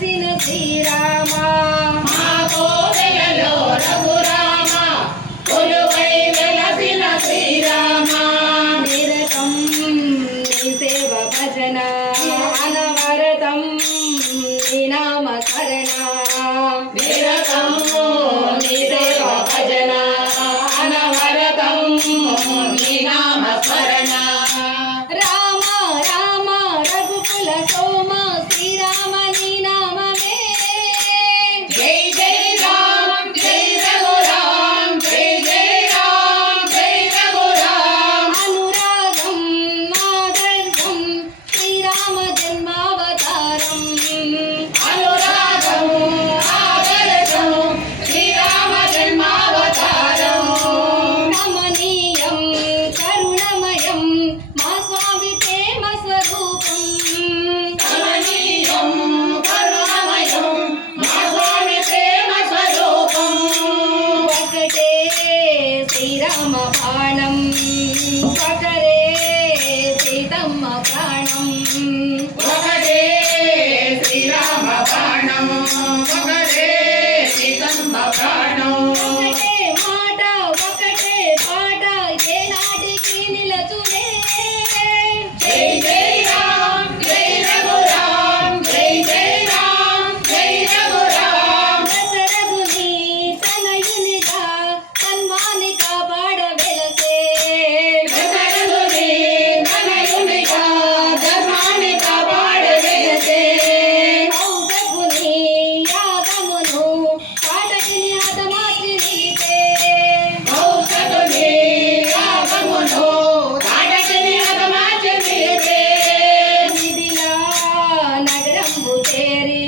వెలసిన శ్రీరామ మా కోవెలలో రఘురామ కొలువై వెలసిన శ్రీరామ నిరతం నీ సేవ భజన అనవరతం నీ నామ స్మరణ నిరతం నీ సేవ భజన అనవరతం నీ నామ స్మరణ రామ రామ రఘుకుల సోమ శ్రీరామ నీ నామమే జై జై రామ్ జై రఘురామ్ జై జై రామ్ జై రఘురామ్ అనురాగం ఆదర్శం శ్రీరామ జన్మావతారం అనురాగం ఆదర్శం శ్రీరామ జన్మావతారం రమణీయం కరుణమయం మా స్వామి ప్రేమ స్వరూపం రమణీయం కరుణమయం మా స్వామి ప్రేమ స్వరూపం ఒకటే శ్రీరామ బాణం ఒకరే సీతమ్మ ప్రాణం ఒకటే శ్రీరామ బాణం ఒకటే సీతమ్మ ప్రాణం ఒకటే మాట ఒకటే పాట ఏ నాటికి నిలచునే జై జై రామ్ జై రఘురామ్ జై జై రామ్ జై రఘురామ్ దశరథుని తనయునిగా తన్వాని కాపాడ వెలసే దశరథుని తనయునిగా ధర్మాన్ని కాపాడ వెలసే కౌశకుని యాగమును కాటకిని హతమార్చి నిలిపే కౌశకుని యాగమును కాటకిని హతమార్చి నిలిపే మిథిలా నగరంబు చేరి